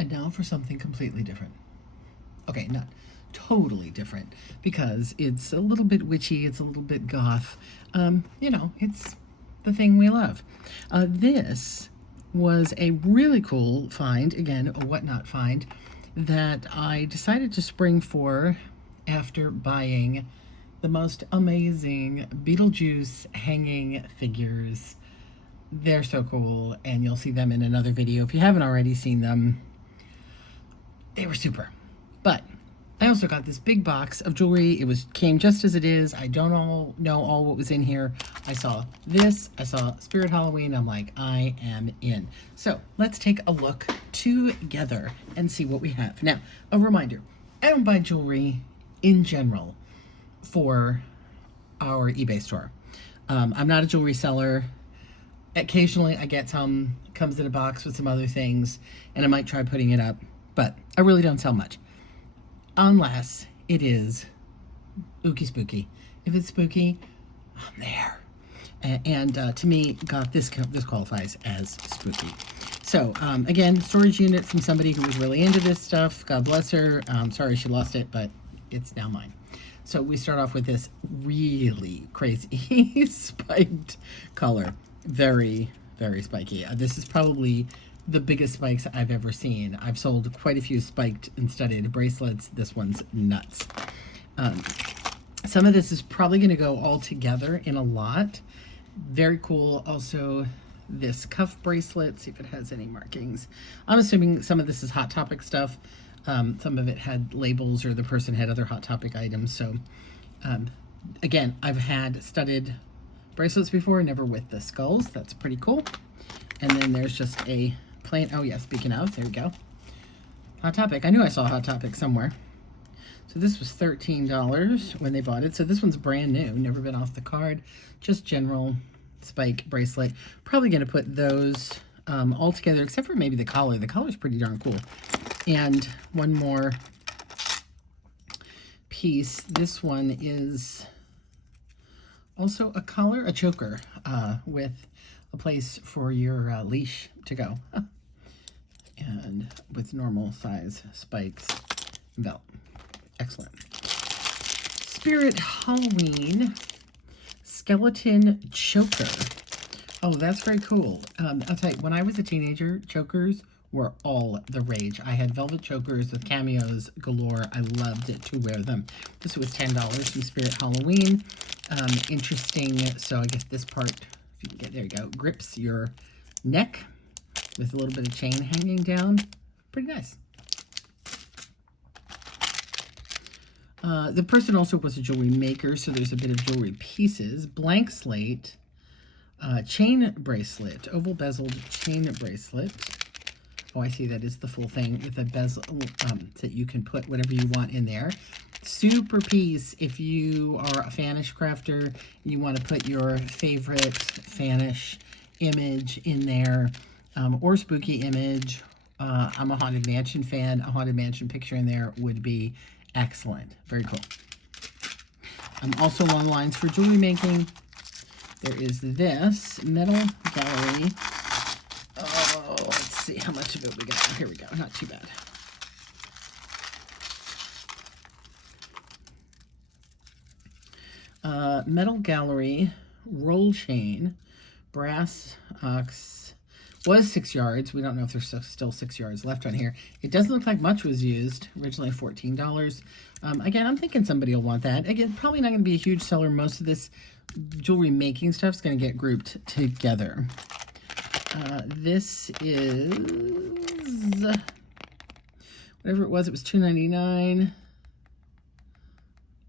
And now for something completely different. Okay, not totally different because it's a little bit witchy, it's a little bit goth. It's the thing we love. This was a really cool find, again, a WhatNot find, that I decided to spring for after buying the most amazing Beetlejuice hanging figures. They're so cool, and you'll see them in another video if you haven't already seen them. They were super. But I also got this big box of jewelry. Came just as it is. I don't know all what was in here. I saw this. I saw Spirit Halloween. I'm like, I am in. So let's take a look together and see what we have. Now, a reminder, I don't buy jewelry in general for our eBay store. I'm not a jewelry seller. Occasionally I get some, comes in a box with some other things, and I might try putting it up, but I really don't sell much. Unless it is ooky spooky. If it's spooky, I'm there. And to me, God, this qualifies as spooky. So, again, storage unit from somebody who was really into this stuff. God bless her. Sorry she lost it, but it's now mine. So we start off with this really crazy spiked color. Very, very spiky. This is probably the biggest spikes I've ever seen. I've sold quite a few spiked and studded bracelets. This one's nuts. Some of this is probably going to go all together in a lot. Very cool. Also, this cuff bracelet. See if it has any markings. I'm assuming some of this is Hot Topic stuff. Some of it had labels or the person had other Hot Topic items. So, again, I've had studded bracelets before, never with the skulls. That's pretty cool. And then there's just a plain, oh yeah, speaking of, there we go. Hot Topic. I knew I saw Hot Topic somewhere. So this was $13 when they bought it. So this one's brand new, never been off the card. Just general spike bracelet. Probably going to put those all together, except for maybe the collar. The collar's pretty darn cool. And one more piece. This one is also a collar, a choker with a place for your leash to go. And with normal size spikes. Belt. Excellent. Spirit Halloween skeleton choker. Oh, that's very cool. I'll tell you, when I was a teenager, chokers were all the rage. I had velvet chokers with cameos galore. I loved it to wear them. This was $10 from Spirit Halloween. Interesting. So I guess this part, if you can get, there you go, grips your neck with a little bit of chain hanging down. Pretty nice. The person also was a jewelry maker, so there's a bit of jewelry pieces. Blank slate, chain bracelet, oval bezeled chain bracelet. Oh, I see, that is the full thing with a bezel that you can put whatever you want in there. Super piece if you are a fannish crafter and you want to put your favorite fannish image in there, or spooky image. I'm a Haunted Mansion fan. A Haunted Mansion picture in there would be excellent. Very cool. Also along the lines for jewelry making, there is this metal gallery. Oh, let's see how much of it we got. Here we go. Not too bad. Metal gallery roll chain, brass ox. Was 6 yards. We don't know if there's still 6 yards left on here. It doesn't look like much was used. Originally $14. Again, I'm thinking somebody will want that. Again, probably not going to be a huge seller. Most of this jewelry making stuff is going to get grouped together. This is whatever it was $2.99.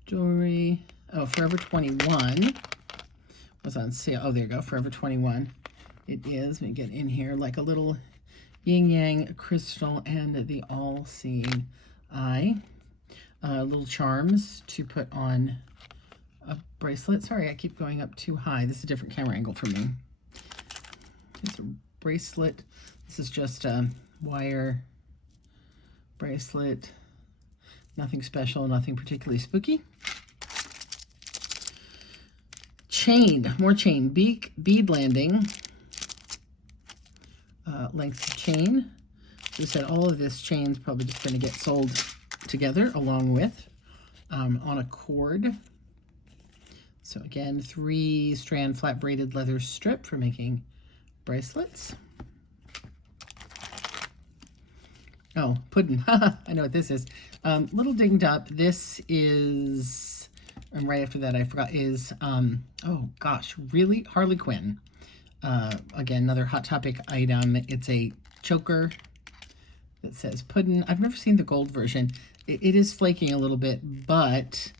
Jewelry. Oh, Forever 21 was on sale. Oh, there you go. Forever 21. It is, let me get in here, like a little yin-yang crystal and the all-seeing eye. Little charms to put on a bracelet. Sorry, I keep going up too high. This is a different camera angle for me. It's a bracelet. This is just a wire bracelet. Nothing special, nothing particularly spooky. Chain, more chain. Bead landing. Length of chain. So we said all of this chain's probably just going to get sold together along with on a cord. So again, 3-strand flat braided leather strip for making bracelets. Oh, pudding. I know what this is. Little dinged up. This is, and right after that I forgot, is, oh gosh, really? Harley Quinn. Again, another Hot Topic item. It's a choker that says pudding. I've never seen the gold version. It is flaking a little bit, but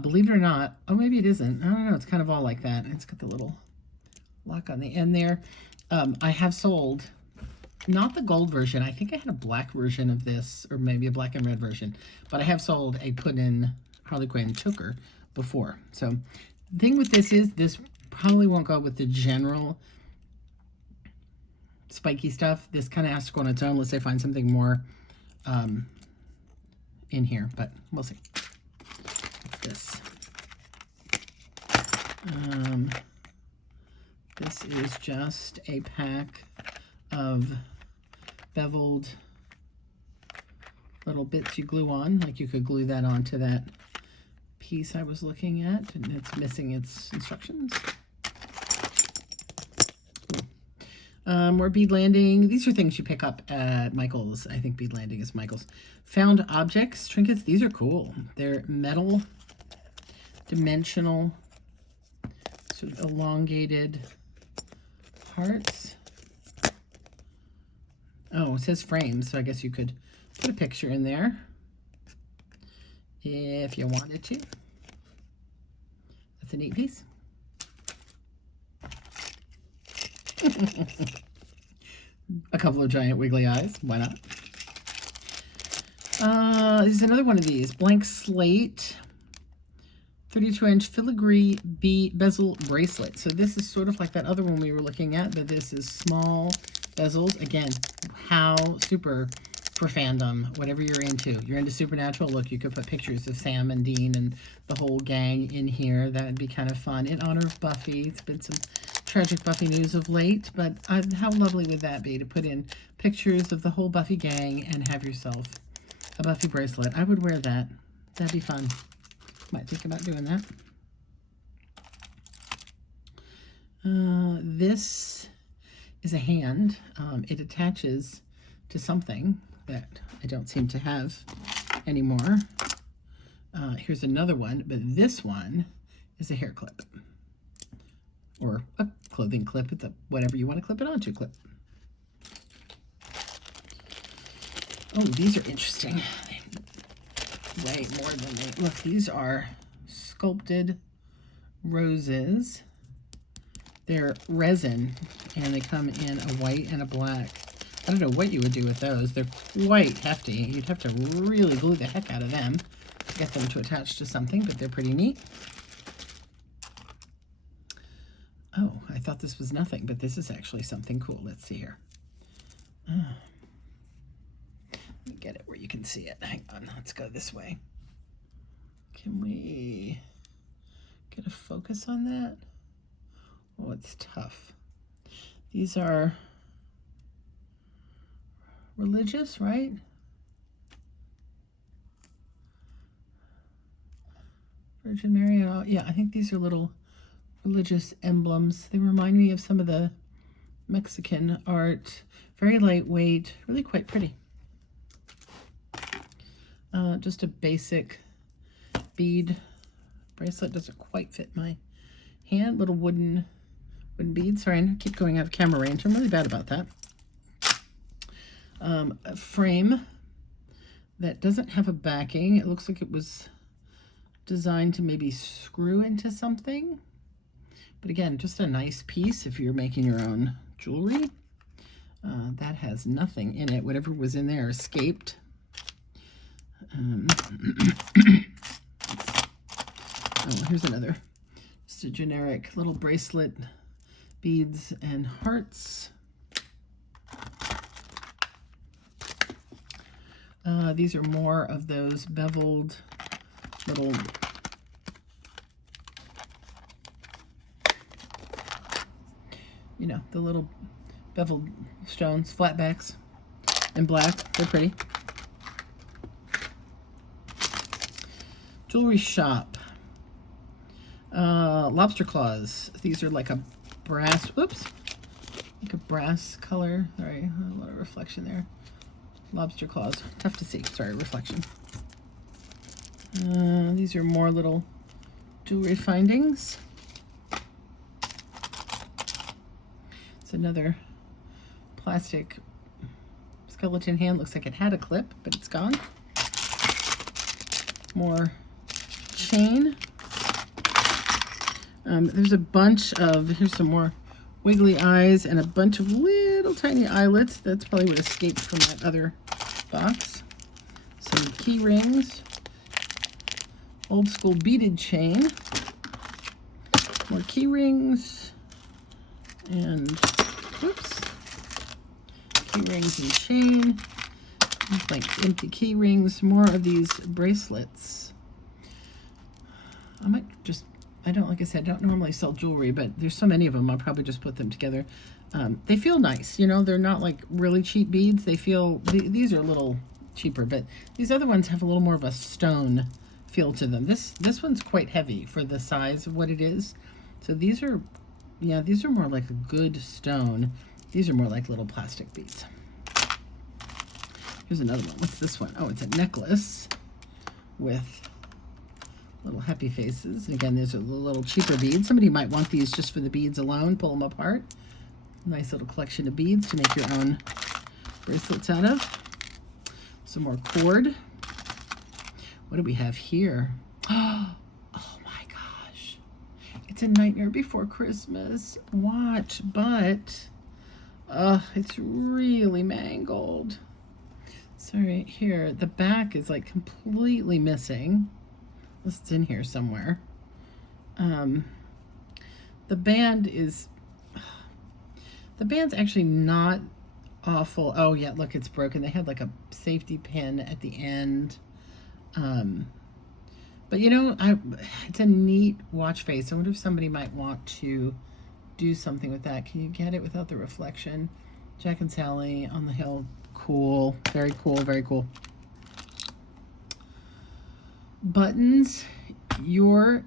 believe it or not, oh, maybe it isn't. I don't know. It's kind of all like that. It's got the little lock on the end there. I have sold, not the gold version. I think I had a black version of this, or maybe a black and red version, but I have sold a put-in Harley Quinn choker before. So the thing with this is this probably won't go with the general spiky stuff. This kind of has to go on its own unless I find something more in here, but we'll see. What's this? This is just a pack of beveled little bits you glue on. Like you could glue that onto that piece I was looking at, and it's missing its instructions. More bead landing. These are things you pick up at Michael's. I think bead landing is Michael's. Found objects, trinkets. These are cool. They're metal, dimensional, sort of elongated parts. Oh, it says frames, so I guess you could put a picture in there if you wanted to. That's a neat piece. A couple of giant wiggly eyes. Why not? This is another one of these. Blank slate. 32-inch filigree bezel bracelet. So this is sort of like that other one we were looking at, but this is small bezels. Again, how super for fandom, whatever you're into. You're into supernatural. Look, you could put pictures of Sam and Dean and the whole gang in here. That would be kind of fun. In honor of Buffy. It's been some tragic Buffy news of late, but how lovely would that be to put in pictures of the whole Buffy gang and have yourself a Buffy bracelet? I would wear that. That'd be fun. Might think about doing that. This is a hand. It attaches to something that I don't seem to have anymore. Here's another one, but this one is a hair clip. Or a clothing clip. It's a whatever you want to clip it onto clip. Oh, these are interesting. Way more than they look. These are sculpted roses. They're resin, and they come in a white and a black. I don't know what you would do with those. They're quite hefty. You'd have to really glue the heck out of them to get them to attach to something, but they're pretty neat. Oh, I thought this was nothing, but this is actually something cool. Let's see here. Let me get it where you can see it. Hang on, let's go this way. Can we get a focus on that? Oh, it's tough. These are religious, right? Virgin Mary. Oh, yeah, I think these are little religious emblems. They remind me of some of the Mexican art. Very lightweight, really quite pretty. Just a basic bead bracelet. Doesn't quite fit my hand. Little wooden beads. Sorry, I keep going out of camera range. I'm really bad about that. A frame that doesn't have a backing. It looks like it was designed to maybe screw into something. But again, just a nice piece if you're making your own jewelry. That has nothing in it. Whatever was in there escaped. Oh, here's another. Just a generic little bracelet, beads and hearts. These are more of those beveled little the little beveled stones, flatbacks. in black. They're pretty. Jewelry shop. Lobster claws. These are like a brass, whoops, like a brass color. Sorry, a lot of reflection there. Lobster claws. Tough to see. Sorry, reflection. These are more little jewelry findings. It's another plastic skeleton hand. Looks like it had a clip, but it's gone. More chain. There's a bunch of, here's some more wiggly eyes and a bunch of little tiny eyelets. That's probably what escaped from that other box. Some key rings. Old school beaded chain. More key rings. And, whoops. Key rings and chain. Like empty key rings. More of these bracelets. I might just, I don't, like I said, I don't normally sell jewelry, but there's so many of them, I'll probably just put them together. They feel nice, you know, they're not like really cheap beads. They feel, these are a little cheaper, but these other ones have a little more of a stone feel to them. This one's quite heavy for the size of what it is. So these are, yeah, these are more like a good stone. These are more like little plastic beads. Here's another one. What's this one? Oh, it's a necklace with little happy faces. And again, these are the little cheaper beads. Somebody might want these just for the beads alone. Pull them apart. Nice little collection of beads to make your own bracelets out of. Some more cord. What do we have here? Oh my gosh. It's a Nightmare Before Christmas watch, but it's really mangled. Sorry, here, the back is like completely missing. It's in here somewhere. The band's actually not awful. Oh yeah, look, it's broken. They had like a safety pin at the end. But you know, it's a neat watch face. I wonder if somebody might want to do something with that. Can you get it without the reflection? Jack and Sally on the Hill. Cool. Very cool. Very cool. Buttons. You're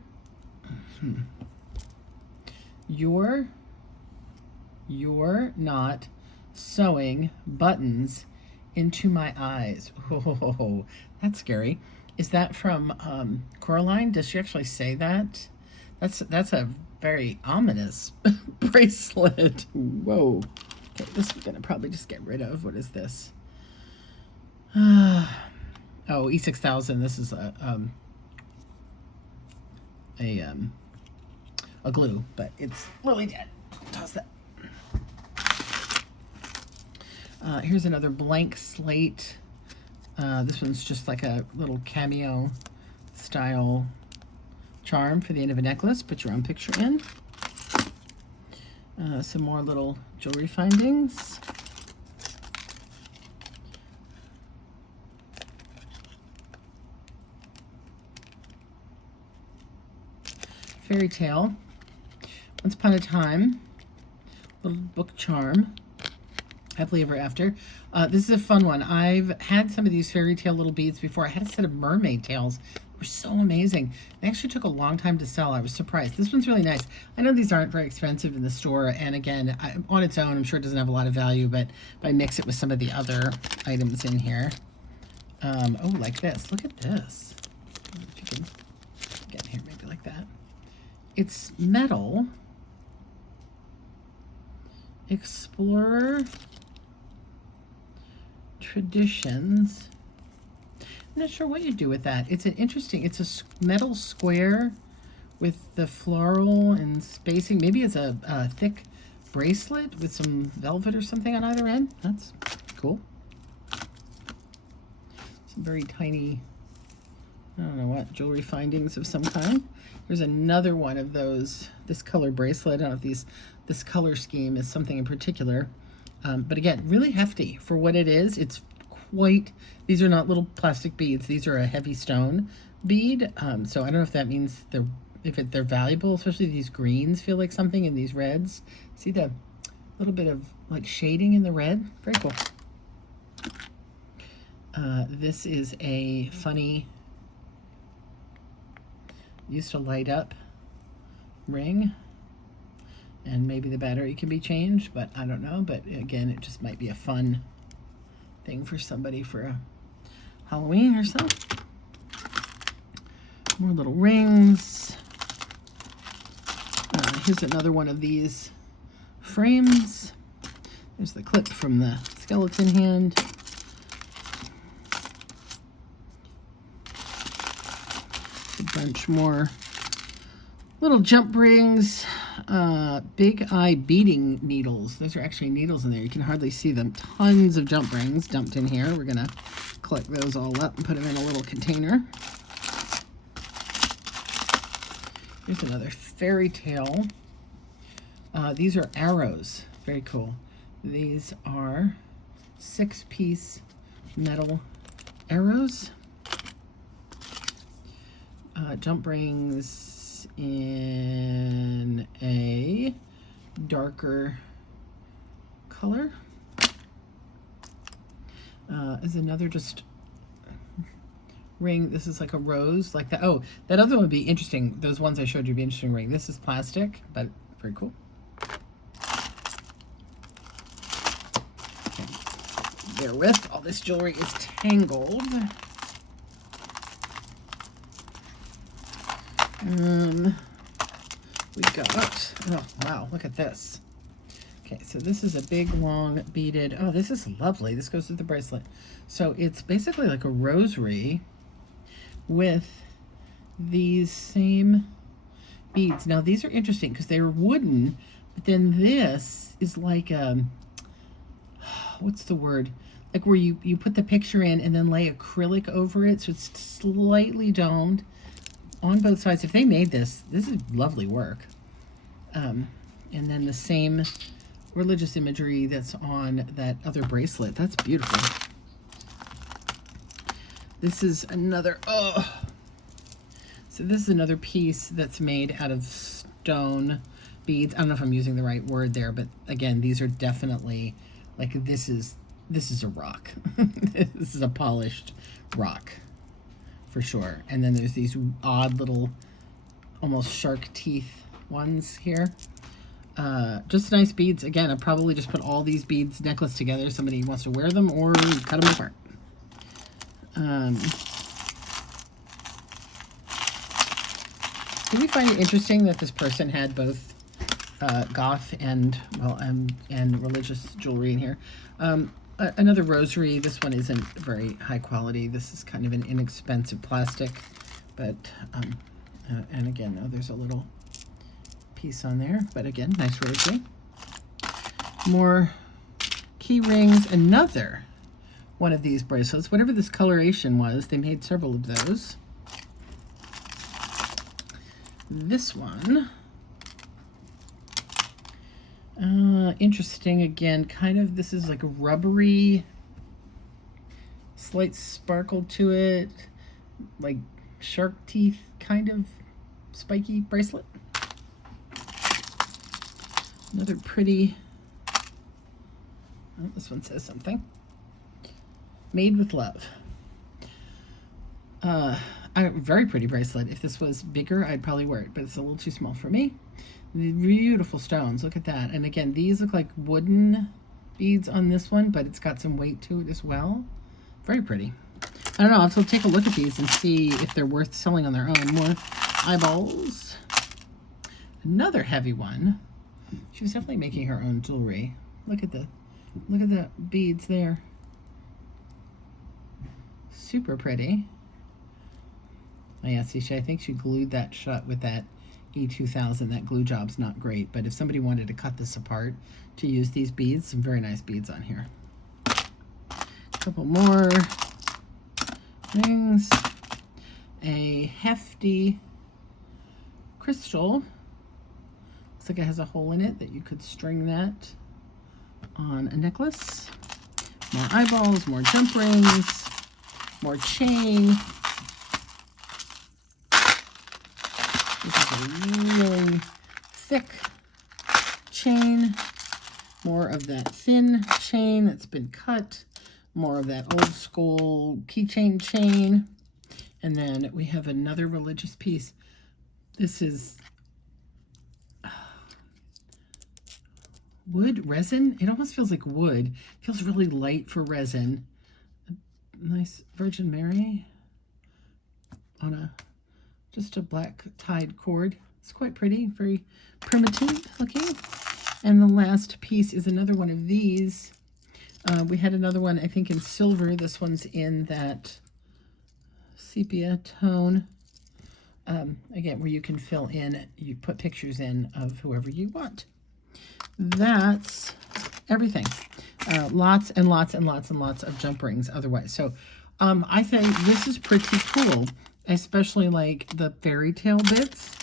not sewing buttons into my eyes. Oh, that's scary. Is that from Coraline? Does she actually say that? That's a very ominous bracelet. Whoa. Okay, this we're gonna probably just get rid of. What is this? Oh, E6000. This is a glue, but it's really dead. Toss that. Here's another blank slate. This one's just like a little cameo style charm for the end of a necklace. Put your own picture in. Some more little jewelry findings. Fairy tale. Once upon a time. Little book charm. Happily ever after. This is a fun one. I've had some of these fairy tale little beads before. I had a set of mermaid tails. They were so amazing. They actually took a long time to sell. I was surprised. This one's really nice. I know these aren't very expensive in the store, and again, on its own, I'm sure it doesn't have a lot of value, but if I mix it with some of the other items in here. Oh, like this. Look at this. If you can get in here, maybe like that. It's metal. Explorer Traditions. I'm not sure what you do with that. It's an interesting, it's a metal square with the floral and spacing. Maybe it's a thick bracelet with some velvet or something on either end. That's cool. Some very tiny, I don't know what, jewelry findings of some kind. There's another one of those, this color bracelet. I don't know if this color scheme is something in particular. But again, really hefty for what it is. It's quite, these are not little plastic beads. These are a heavy stone bead. So I don't know if that means they're valuable, especially these greens feel like something, and these reds. See the little bit of like shading in the red? Very cool. This is a funny, used to light up ring, and maybe the battery can be changed, but I don't know. But again, it just might be a fun thing for somebody for a Halloween or something. More little rings. Here's another one of these frames. There's the clip from the skeleton hand. A bunch more little jump rings. Big eye beading needles. Those are actually needles in there. You can hardly see them. Tons of jump rings dumped in here. We're going to collect those all up and put them in a little container. Here's another fairy tale. These are arrows. Very cool. These are 6-piece metal arrows. Jump rings in a darker color. Is another just ring. This is like a rose, like that. Oh, that other one would be interesting. Those ones I showed you would be interesting ring. This is plastic, but very cool. Okay. Therewith, all this jewelry is tangled. We got, oh wow, look at this. Okay, so this is a big, long, beaded, oh, this is lovely. This goes with the bracelet. So it's basically like a rosary with these same beads. Now, these are interesting because they're wooden, but then this is like, what's the word? Like where you put the picture in and then lay acrylic over it, so it's slightly domed on both sides. If they made this, this is lovely work. And then the same religious imagery that's on that other bracelet. That's beautiful. This is another, oh. So this is another piece that's made out of stone beads. I don't know if I'm using the right word there, but again, these are definitely, like, this is a rock. This is a polished rock for sure. And then there's these odd little, almost shark teeth ones here. Just nice beads. Again, I probably just put all these beads necklace together. Somebody wants to wear them or cut them apart. Do we find it interesting that this person had both goth and, well, and religious jewelry in here? Another rosary. This one isn't very high quality. This is kind of an inexpensive plastic, but and again, oh, there's a little piece on there, but again, nice rosary. More key rings. Another one of these bracelets. Whatever this coloration was, they made several of those. This one, interesting again, kind of, this is like a rubbery, slight sparkle to it, like shark teeth kind of spiky bracelet. Another pretty, oh, this one says something. Made with love. A very pretty bracelet. If this was bigger, I'd probably wear it, but it's a little too small for me. Beautiful stones. Look at that. And again, these look like wooden beads on this one, but it's got some weight to it as well. Very pretty. I don't know. I'll have to take a look at these and see if they're worth selling on their own. More eyeballs. Another heavy one. She was definitely making her own jewelry. Look at the beads there. Super pretty. Oh yeah, see, I think she glued that shut with that E2000. That glue job's not great, but if somebody wanted to cut this apart to use these beads, some very nice beads on here. A couple more rings. A hefty crystal. Looks like it has a hole in it that you could string that on a necklace. More eyeballs, more jump rings, more chain. This is a really thick chain. More of that thin chain that's been cut. More of that old school keychain chain. And then we have another religious piece. This is wood resin. It almost feels like wood. It feels really light for resin. A nice Virgin Mary on just a black tied cord. It's quite pretty, very primitive looking. And the last piece is another one of these. We had another one, I think, in silver. This one's in that sepia tone. Again, where you can fill in, you put pictures in of whoever you want. That's everything. Lots and lots and lots and lots of jump rings otherwise. So I think this is pretty cool, especially like the fairy tale bits.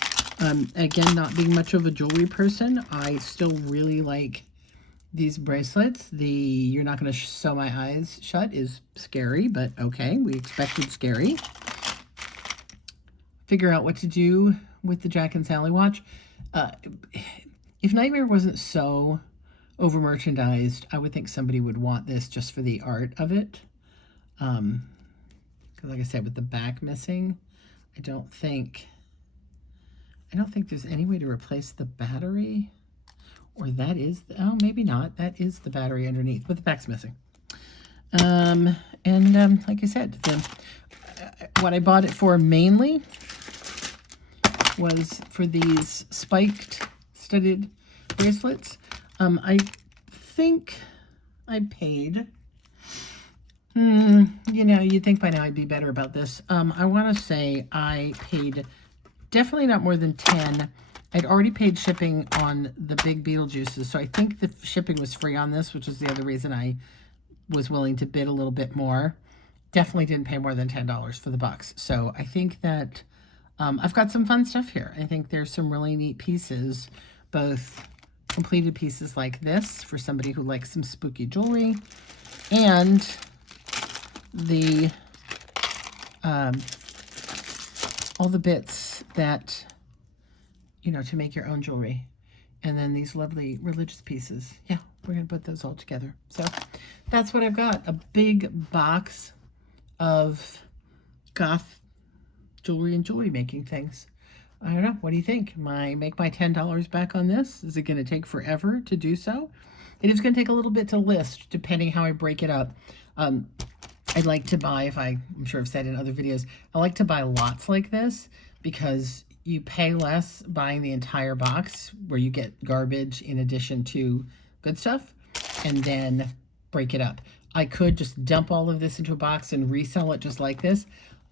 Again, not being much of a jewelry person, I still really like these bracelets. The "you're not going to sew my eyes shut" is scary, but okay, we expected scary. Figure out what to do with the Jack and Sally watch. If Nightmare wasn't so over merchandised, I would think somebody would want this just for the art of it. Because like I said, with the back missing, I don't think there's any way to replace the battery. Or that is, oh, maybe not. That is the battery underneath, but the back's missing. Like I said, what I bought it for mainly was for these spiked studded bracelets. I think I paid, you know, you'd think by now I'd be better about this. I want to say I paid definitely not more than 10. I'd already paid shipping on the big Beetlejuices, so I think the shipping was free on this, which is the other reason I was willing to bid a little bit more. Definitely didn't pay more than $10 for the box. So I think that I've got some fun stuff here. I think there's some really neat pieces, both completed pieces like this for somebody who likes some spooky jewelry, and the all the bits that, you know, to make your own jewelry. And then these lovely religious pieces. Yeah, we're going to put those all together. So that's what I've got. A big box of goth jewelry and jewelry making things. I don't know. What do you think? Make my $10 back on this? Is it going to take forever to do so? It is going to take a little bit to list, depending how I break it up. I'd like to buy, I'm sure I've said in other videos, I like to buy lots like this because you pay less buying the entire box where you get garbage in addition to good stuff, and then break it up. I could just dump all of this into a box and resell it just like this.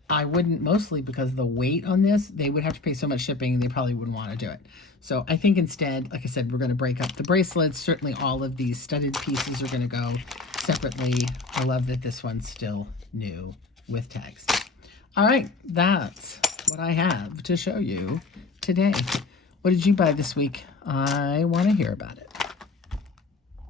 I wouldn't, mostly because of the weight on this. They would have to pay so much shipping and they probably wouldn't want to do it. So I think instead, like I said, we're going to break up the bracelets. Certainly all of these studded pieces are going to go separately. I love that this one's still new with tags. All right, that's what I have to show you today. What did you buy this week? I want to hear about it.